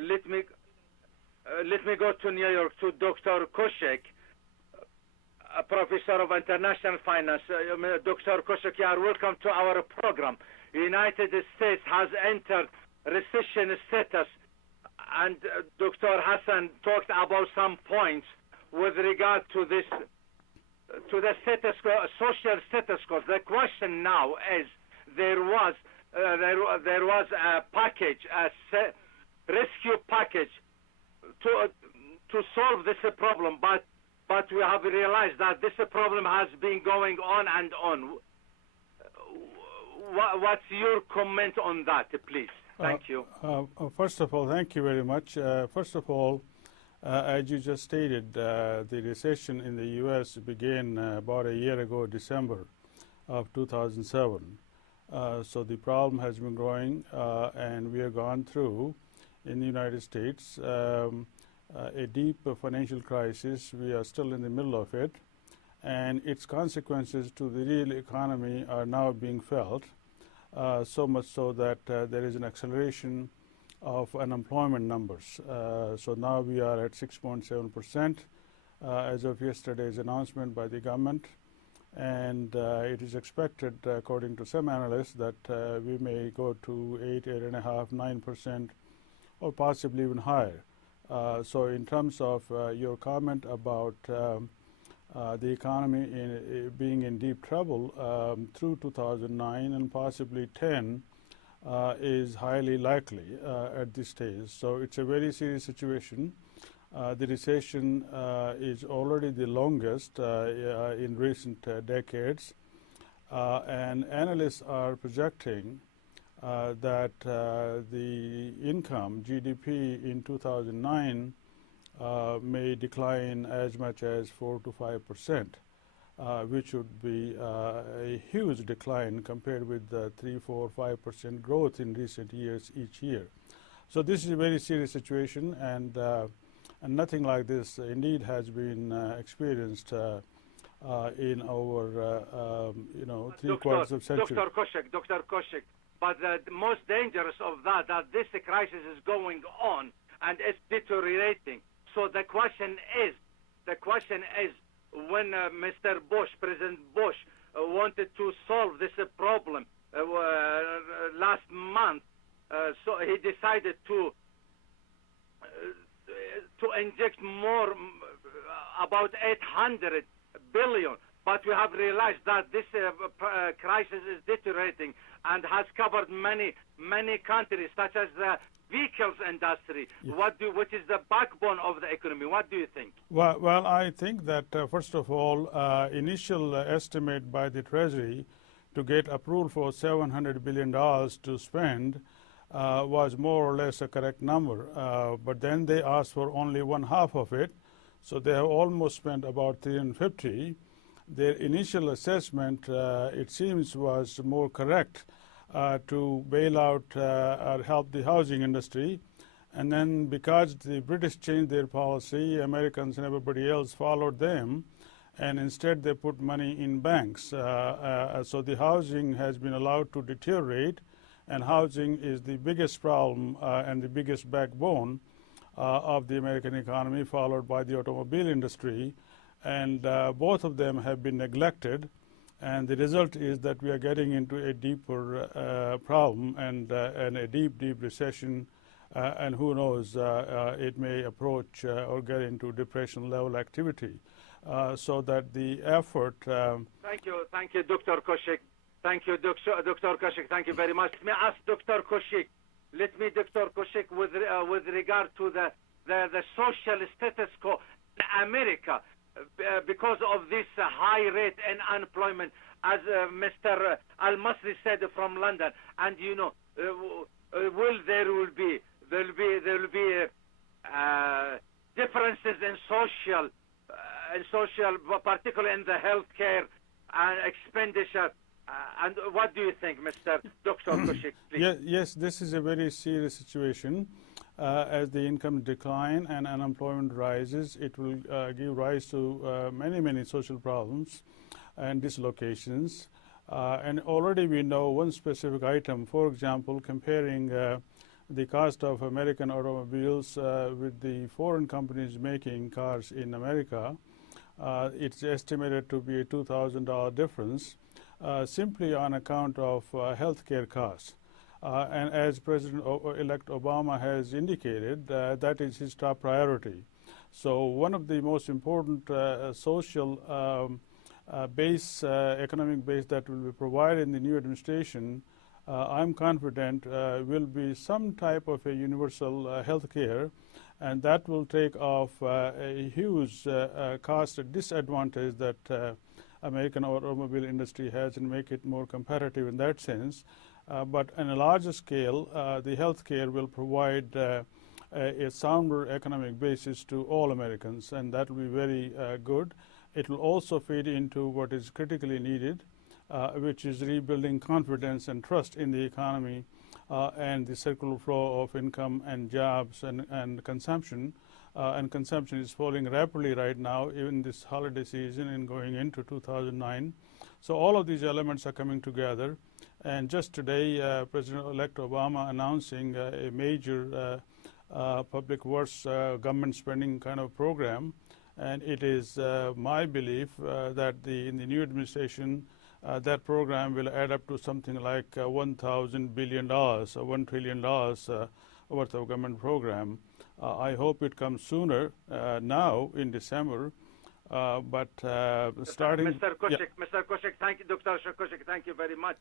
let me go to New York to Dr. Kaushik, a professor of international finance. Dr. Kaushik, you are welcome to our program. United States has entered recession status, and Dr. Hassan talked about some points with regard to this, to the status quo, social status quo. The question now is, there was a package, rescue package to solve this problem, but we have realized that this problem has been going on and on. What's your comment on that, please? Thank you. First of all, thank you very much. First of all, as you just stated, the recession in the U.S. began about a year ago, December of 2007. So the problem has been growing, and we have gone through, in the United States, a deep financial crisis. We are still in the middle of it, and its consequences to the real economy are now being felt, so much so that there is an acceleration of unemployment numbers. So now we are at 6.7% as of yesterday's announcement by the government, and it is expected, according to some analysts, that we may go to 8.5%, 9%, or possibly even higher. So in terms of your comment about the economy being in deep trouble through 2009 and possibly 10 is highly likely at this stage. So it's a very serious situation. The recession is already the longest in recent decades, and analysts are projecting that the income, GDP, in 2009 may decline as much as 4 to 5%, which would be a huge decline compared with the 3, 4, 5% growth in recent years each year. So this is a very serious situation, and nothing like this indeed has been experienced in our, three-quarters of century. Dr. Kaushik, but the most dangerous of that this crisis is going on and it's deteriorating. So the question is, when Mr. Bush, President Bush, wanted to solve this problem last month, so he decided to inject more, about 800 billion. But we have realized that this crisis is deteriorating and has covered many countries, such as the vehicles industry, yes. Which is the backbone of the economy. What do you think? Well, I think that, first of all, initial estimate by the Treasury to get approval for $700 billion to spend was more or less a correct number. But then they asked for only one half of it, so they have almost spent about 350. Their initial assessment, it seems, was more correct to bail out or help the housing industry. And then because the British changed their policy, Americans and everybody else followed them, and instead they put money in banks. So the housing has been allowed to deteriorate, and housing is the biggest problem and the biggest backbone of the American economy, followed by the automobile industry. And both of them have been neglected, and the result is that we are getting into a deeper problem and a deep recession, and who knows, it may approach or get into depression level activity. So that the effort... Thank you, Dr. Kaushik. Thank you, Dr. Kaushik. Thank you very much. Let me ask Dr. Kaushik. Dr. Kaushik, with regard to the social status quo in America, because of this high rate and unemployment, as Mr. Al-Masri said from London, and there will be differences in social, particularly in the healthcare and expenditure. And what do you think, Mr. Dr. Kaushik, please? Yes, this is a very serious situation. As the income decline and unemployment rises, it will give rise to many social problems and dislocations. And already we know one specific item, for example, comparing the cost of American automobiles with the foreign companies making cars in America, it's estimated to be a $2,000 difference simply on account of healthcare costs. And as President-elect Obama has indicated, that is his top priority. So one of the most important social economic base that will be provided in the new administration, I'm confident will be some type of a universal health care, and that will take off a huge cost disadvantage that American automobile industry has and make it more competitive in that sense. But on a larger scale, the health care will provide a sounder economic basis to all Americans, and that will be very good. It will also feed into what is critically needed, which is rebuilding confidence and trust in the economy and the circular flow of income and jobs and consumption. And consumption is falling rapidly right now, even this holiday season and going into 2009. So all of these elements are coming together. And just today, President-elect Obama announcing a major public works government spending kind of program. And it is my belief that in the new administration, that program will add up to something like $1,000 billion, or $1 trillion worth of government program. I hope it comes sooner, now in December, but starting... Mr. Kaushik, Mr. Kaushik, thank you, Dr. Kaushik, thank you very much.